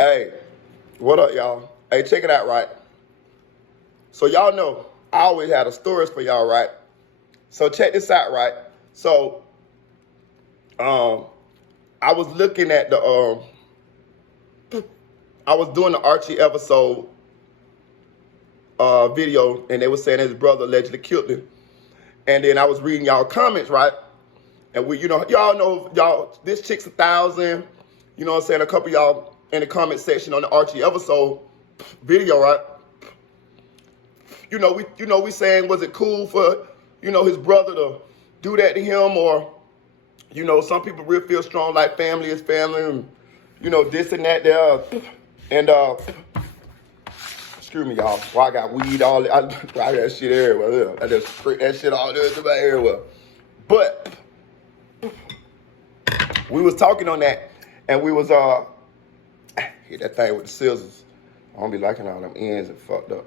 Hey, what up, y'all? Hey, check it out, right? So y'all know I always had a stories for y'all, right? So check this out, right? So I was looking at I was doing the Archie episode video, and they were saying his brother allegedly killed him. And then I was reading y'all comments, right? And y'all know, this chick's 1,000. You know what I'm saying? A couple of y'all in the comment section on the Archie episode video, right? We saying, was it cool for, his brother to do that to him? Or, some people really feel strong like family is family, and, this and that there. And, excuse me, y'all. Well, I got weed all, I got that shit everywhere. I just spray that shit all everywhere. But we was talking on that, and we was, hit that thing with the scissors. I don't be liking all them ends and fucked up.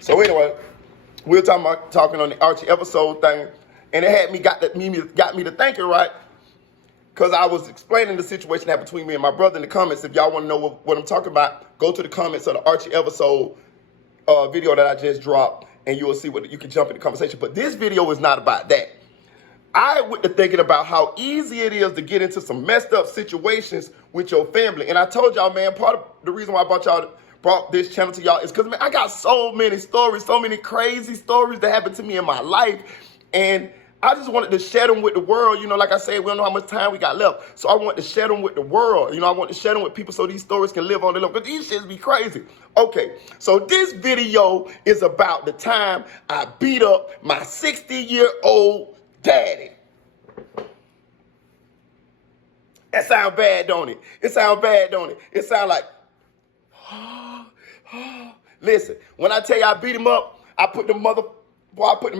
So anyway, we were talking on the Archie episode thing, and it got me to thinking, right? Because I was explaining the situation that between me and my brother in the comments. If y'all want to know what I'm talking about, go to the comments of the Archie episode video that I just dropped, and you will see you can jump in the conversation. But this video is not about that. I went to thinking about how easy it is to get into some messed up situations with your family. And I told y'all, man, part of the reason why I brought this channel to y'all is because, man, I got so many stories, so many crazy stories that happened to me in my life. And I just wanted to share them with the world. Like I said, we don't know how much time we got left. So I want to share them with the world. I want to share them with people so these stories can live on their own. Because these shits be crazy. Okay, so this video is about the time I beat up my 60-year-old daddy. That sound bad, don't it? It sound bad, don't it? It sound like, listen, when I tell you I beat him up, I put them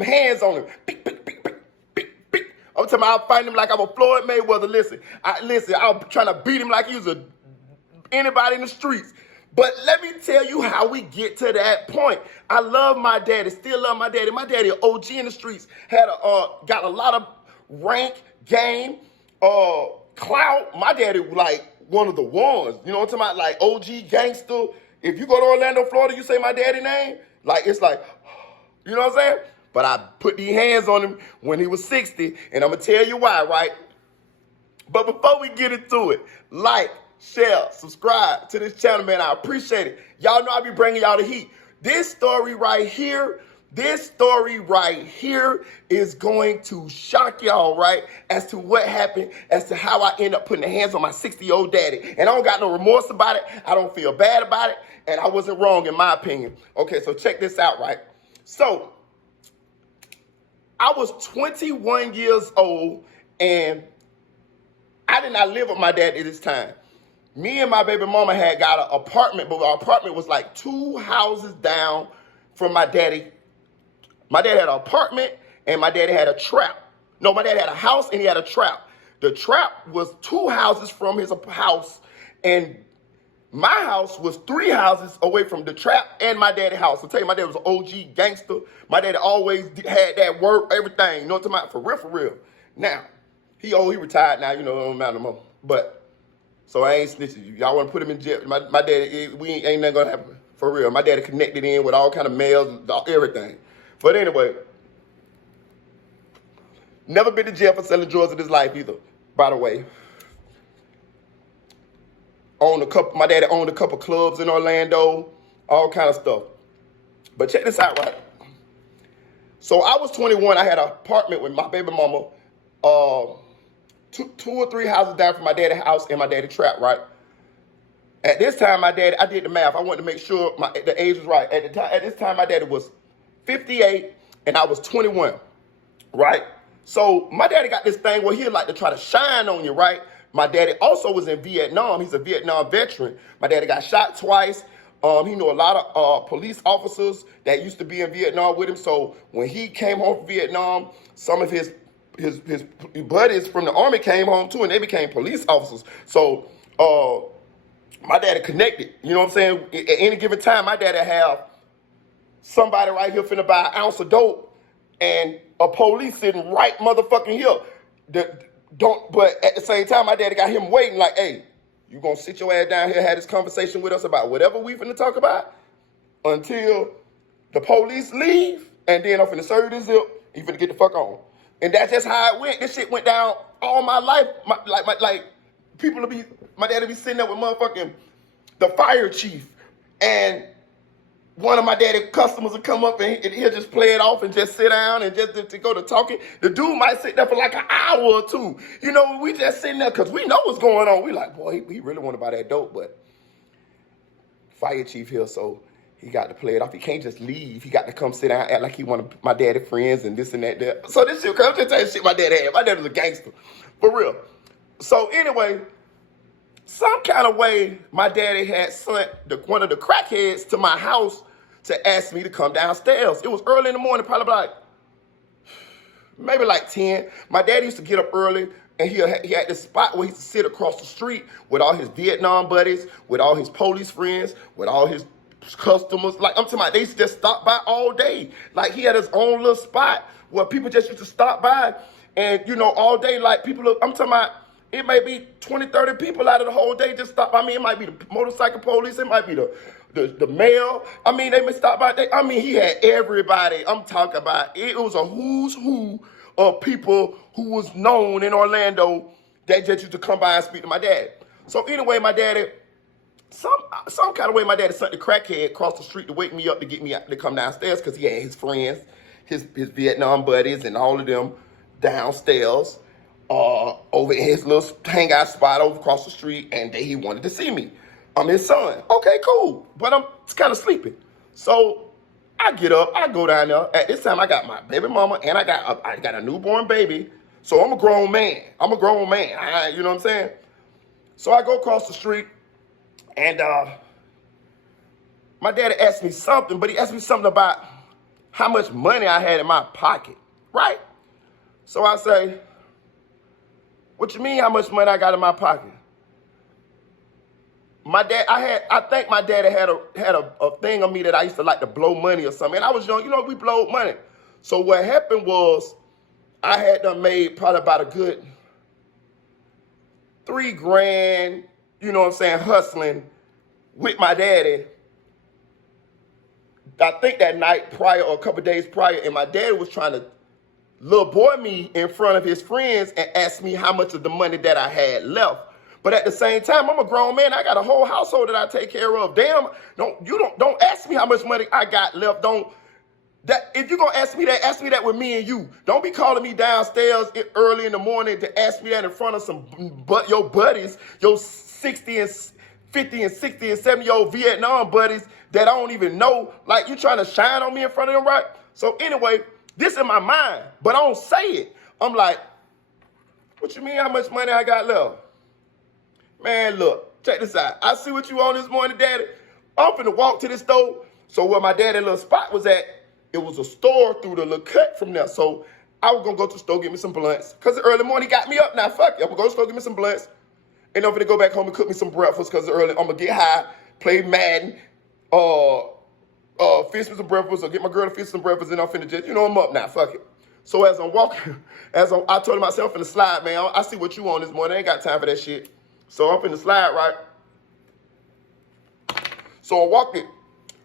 hands on him. Beep, beep, beep, beep, beep, beep. I'm talking about I'll fight him like I'm a Floyd Mayweather. Listen, I'm trying to beat him like he was anybody in the streets. But let me tell you how we get to that point. I love my daddy, still love my daddy. My daddy, OG in the streets, got a lot of rank, game, clout. My daddy was like one of the ones. You know what I'm talking about? Like OG gangster. If you go to Orlando, Florida, you say my daddy name, like it's like, you know what I'm saying? But I put these hands on him when he was 60, and I'm gonna tell you why, right? But before we get into it, like, share, subscribe to this channel, man. I appreciate it. Y'all know I be bringing y'all the heat. This story right here is going to shock y'all, right? As to what happened, as to how I end up putting the hands on my 60-year-old daddy. And I don't got no remorse about it. I don't feel bad about it. And I wasn't wrong in my opinion. Okay, so check this out, right? So I was 21 years old, and I did not live with my dad at this time. Me and my baby mama had got an apartment, but our apartment was like 2 houses down from my daddy. My dad had an apartment, and my daddy had a trap. No, my dad had a house, and he had a trap. The trap was 2 houses from his house, and my house was 3 houses away from the trap and my daddy's house. I'll tell you, my dad was an OG gangster. My daddy always had that work, everything. You know what I'm talking about? For real. Now, he retired now, it don't matter no more. But, so I ain't snitching. Y'all want to put him in jail? My daddy, ain't nothing going to happen. For real. My daddy connected in with all kind of mails, everything. But anyway, never been to jail for selling drugs in his life either, by the way. My daddy owned a couple clubs in Orlando, all kind of stuff. But check this out, right? So I was 21. I had an apartment with my baby mama, 2 or 3 houses down from my daddy's house and my daddy's trap, right? At this time, I did the math. I wanted to make sure the age was right. At this time, my daddy was 58 and I was 21, right? So my daddy got this thing where he'd like to try to shine on you, right? My daddy also was in Vietnam. He's a Vietnam veteran. My daddy got shot twice. He knew a lot of police officers that used to be in Vietnam with him. So when he came home from Vietnam, some of his buddies from the army came home too, and they became police officers. So my daddy connected. You know what I'm saying? At any given time, my daddy have somebody right here finna buy an ounce of dope, and a police sitting right motherfucking here. But at the same time, my daddy got him waiting like, hey, You gonna sit your ass down here and have this conversation with us about whatever we finna talk about until the police leave, and then I'm finna serve you this zip, you finna get the fuck on. And that's just how it went. This shit went down all my life. People will be, my dad will be sitting there with motherfucking the fire chief, and one of my daddy customers will come up and he'll just play it off and just sit down and just to go to talking. The dude might sit there for like an hour or two. You know, we just sitting there because we know what's going on. We like, boy, he really want to buy that dope, but fire chief here, so he got to play it off. He can't just leave. He got to come sit down, act like he one of my daddy friends and this and that there. So this shit, I'm just telling you shit my daddy had. My dad was a gangster, for real. So anyway, some kind of way, my daddy had sent one of the crackheads to my house to ask me to come downstairs. It was early in the morning, probably maybe like 10. My dad used to get up early, and he had this spot where he used to sit across the street with all his Vietnam buddies, with all his police friends, with all his customers. Like, I'm talking about, they used to just stop by all day. Like, he had his own little spot where people just used to stop by, and, you know, all day, like, I'm talking about, it may be 20, 30 people out of the whole day just stop. I mean, it might be the motorcycle police. It might be the mail. I mean, they may stop by. He had everybody. I'm talking about, it was a who's who of people who was known in Orlando that just used to come by and speak to my dad. So anyway, my daddy, some kind of way, my daddy sent the crackhead across the street to wake me up to get me out to come downstairs because he had his friends, his Vietnam buddies and all of them downstairs. Over in his little hangout spot over across the street, and he wanted to see me. I'm his son. Okay, cool. But I'm kind of sleepy. So I get up, I go down there. At this time, I got my baby mama, and I got a newborn baby. So I'm a grown man. You know what I'm saying? So I go across the street, and my daddy asked me something, but he asked me something about how much money I had in my pocket, right? So I say, what you mean how much money I got in my pocket? My dad, I think my daddy had a thing on me that I used to like to blow money or something. And I was young, you know, we blowed money. So what happened was I had done made probably about a good $3,000, you know what I'm saying, hustling with my daddy. I think that night prior or a couple days prior, and my daddy was trying to little boy me in front of his friends and asked me how much of the money that I had left. But at the same time, I'm a grown man. I got a whole household that I take care of. Damn, don't ask me how much money I got left. If you're gonna ask me that with me and you. Don't be calling me downstairs early in the morning to ask me that in front of your buddies, your 60 and 50 and 60 and 70-year-old Vietnam buddies that I don't even know. Like, you trying to shine on me in front of them, right? So anyway, this in my mind, but I don't say it. I'm like, what you mean how much money I got left? Man, look, check this out. I see what you on this morning, Daddy. I'm finna walk to the store. So where my daddy's little spot was at, it was a store through the little cut from there. So I was gonna go to the store, get me some blunts. Because the early morning got me up. Now, fuck it. I'm gonna go to the store, get me some blunts. And I'm finna go back home and cook me some breakfast because early I'm gonna get high, play Madden, fix me some breakfast or get my girl to fix some breakfast, and I'm finna just, I'm up now, fuck it. So as I'm walking, I told myself I'm finna slide, man. I see what you on this morning. I ain't got time for that shit. So I'm finna slide, right? So I'm walking.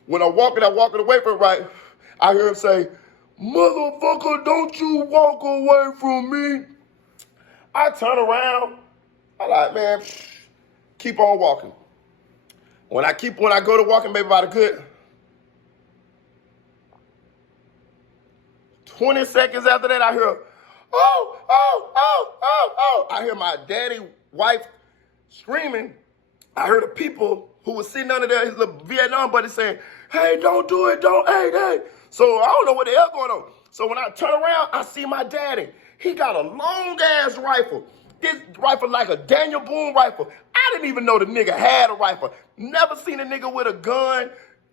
When I'm walking away from it, right? I hear him say, motherfucker, don't you walk away from me. I turn around. I'm like, man, keep on walking. When I go to walking, maybe about a good 20 seconds after that, I hear, oh. I hear my daddy wife screaming. I heard the people who was sitting under there, his little Vietnam buddy saying, hey, don't do it, hey. So I don't know what the hell going on. So when I turn around, I see my daddy. He got a long-ass rifle. This rifle like a Daniel Boone rifle. I didn't even know the nigga had a rifle. Never seen a nigga with a gun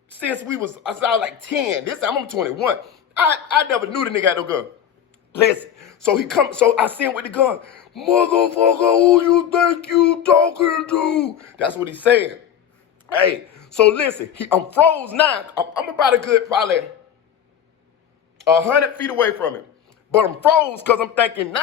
since I was like 10. This time I'm 21. I never knew the nigga had no gun. Listen, so I see him with the gun. Motherfucker, who you think you talking to? That's what he's saying. Hey, so listen, I'm froze now. I'm about a good probably 100 feet away from him. But I'm froze because I'm thinking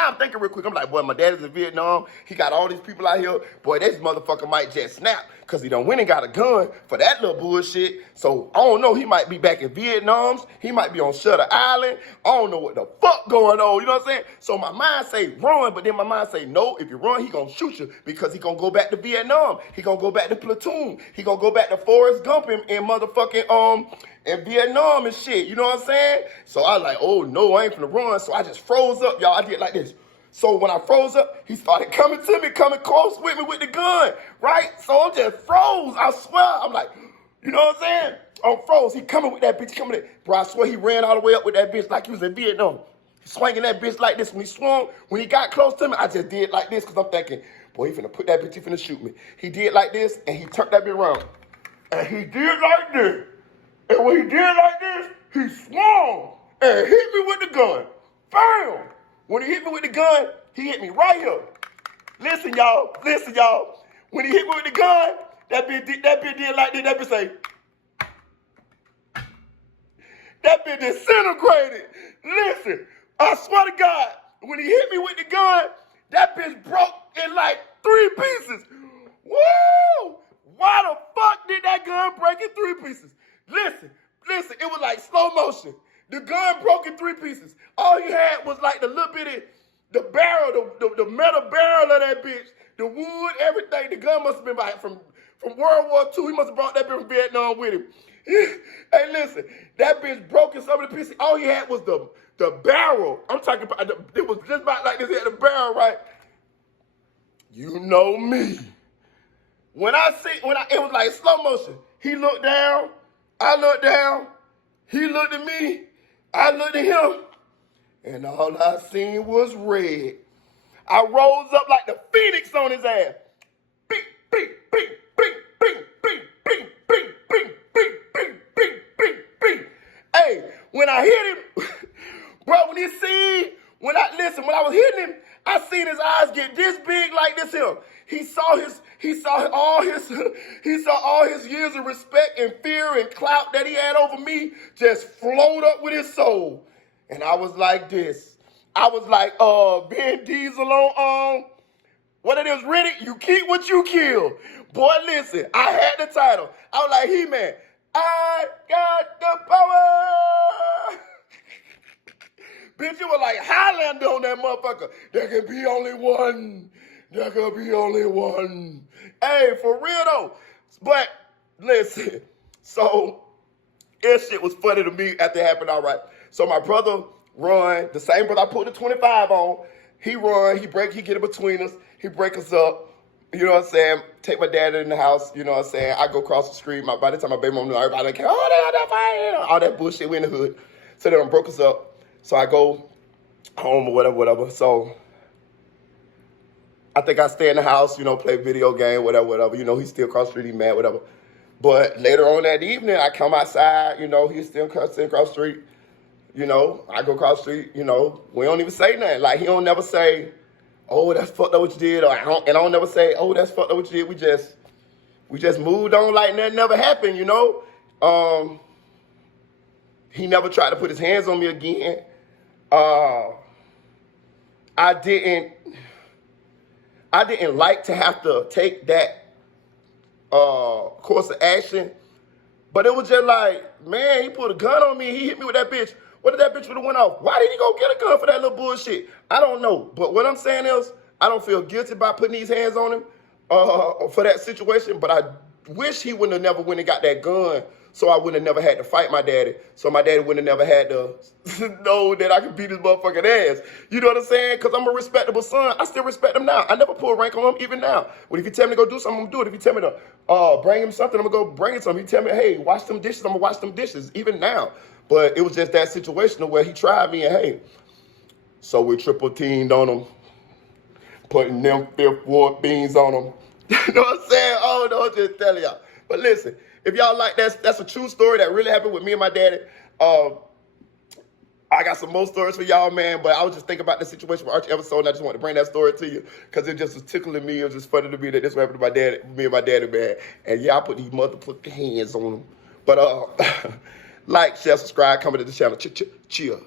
real quick. I'm like, boy, my daddy's in Vietnam. He got all these people out here. Boy, this motherfucker might just snap because he done went and got a gun for that little bullshit. So I don't know. He might be back in Vietnam. He might be on Shutter Island. I don't know what the fuck going on. You know what I'm saying? So my mind say run, but then my mind say no. If you run, he gonna shoot you because he gonna go back to Vietnam. He gonna go back to Platoon. He gonna go back to Forrest Gump and motherfucking in Vietnam and shit, you know what I'm saying? So I was like, oh no, I ain't finna run. So I just froze up, y'all. I did like this. So when I froze up, he started coming to me, coming close with me with the gun, right? So I'm just froze, I swear. I'm like, you know what I'm saying? I'm froze. He coming with that bitch, coming in. Bro, I swear he ran all the way up with that bitch like he was in Vietnam. He swinging that bitch like this. When he swung, when he got close to me, I just did like this because I'm thinking, boy, he finna put that bitch, he finna shoot me. He did like this, and he turned that bitch around. And he did like this. And when he did like this, he swung and hit me with the gun. Bam! When he hit me with the gun, he hit me right here. Listen, y'all. When he hit me with the gun, that bitch did like this. That bitch say, that bitch disintegrated. Listen, I swear to God, when he hit me with the gun, that bitch broke in like 3 pieces. Woo! Why the fuck did that gun break in 3 pieces? Listen, it was like slow motion. The gun broke in 3 pieces. All he had was like the little bitty, the barrel, the metal barrel of that bitch, the wood, everything. The gun must have been from World War II. He must have brought that bitch from Vietnam with him. Hey, listen, that bitch broke in some of the pieces. All he had was the barrel. I'm talking about, it was just about like this. He had the barrel, right? You know me. It was like slow motion. He looked down. I looked down, he looked at me, I looked at him, and all I seen was red. I rose up like the phoenix on his ass. Bing, bing, bing, bing, bing, bing, bing, bing, bing, bing, bing, bing, bing, bing. Hey, when I hit him, bro, when I was hitting him, I seen his eyes get this big like this here. He saw all his years of respect and fear and clout that he had over me just float up with his soul. And I was like this. I was like, Vin Diesel on, what it is, ready? You keep what you kill. Boy, listen, I had the title. I was like, He-Man, I got the power. Bitch, it was like Highlander on that motherfucker. There can be only one. There can be only one. Hey, for real though. But listen, so this shit was funny to me after it happened, all right. So my brother run, the same brother I put the 25 on, he run, he get in between us, he break us up, you know what I'm saying, take my dad in the house, you know what I'm saying, I go across the street, by the time my baby mom knew, everybody like, all that bullshit, we in the hood. So they done broke us up. So I go home or whatever. So I think I stay in the house, you know, play video game, whatever. You know, he's still across the street, he mad, whatever. But later on that evening, I come outside, you know, he's still across the street. You know, I go across the street, you know, we don't even say nothing. Like, he don't never say, oh, that's fucked up what you did. Or I don't never say, oh, that's fucked up what you did. We just moved on like nothing never happened, you know. He never tried to put his hands on me again. I didn't like to have to take that course of action, but it was just like, man, he put a gun on me, he hit me with that bitch. What if that bitch would have went off? Why did he go get a gun for that little bullshit? I don't know, but what I'm saying is, I don't feel guilty about putting these hands on him for that situation, but I wish he wouldn't have never went and got that gun, so I wouldn't have never had to fight my daddy, so my daddy wouldn't have never had to know that I could beat his motherfucking ass. You know what I'm saying? Because I'm a respectable son. I still respect him now. I never pull rank on him, even now. But if you tell me to go do something, I'm going to do it. If you tell me to bring him something, I'm going to go bring it to him. If you tell me, hey, wash them dishes, I'm going to wash them dishes, even now. But it was just that situation where he tried me, and hey, so we triple teamed on him, putting them Fifth Ward beans on him. You know what I'm saying? Oh, no, I'm just telling y'all. But listen, if y'all like that's a true story that really happened with me and my daddy. I got some more stories for y'all, man, but I was just thinking about the situation with Archie episode, and I just wanted to bring that story to you because it just was tickling me. It was just funny to me that this happened to my daddy, me and my daddy, man. And yeah, I put these motherfucking hands on them. But like, share, subscribe, comment to the channel. Cheer.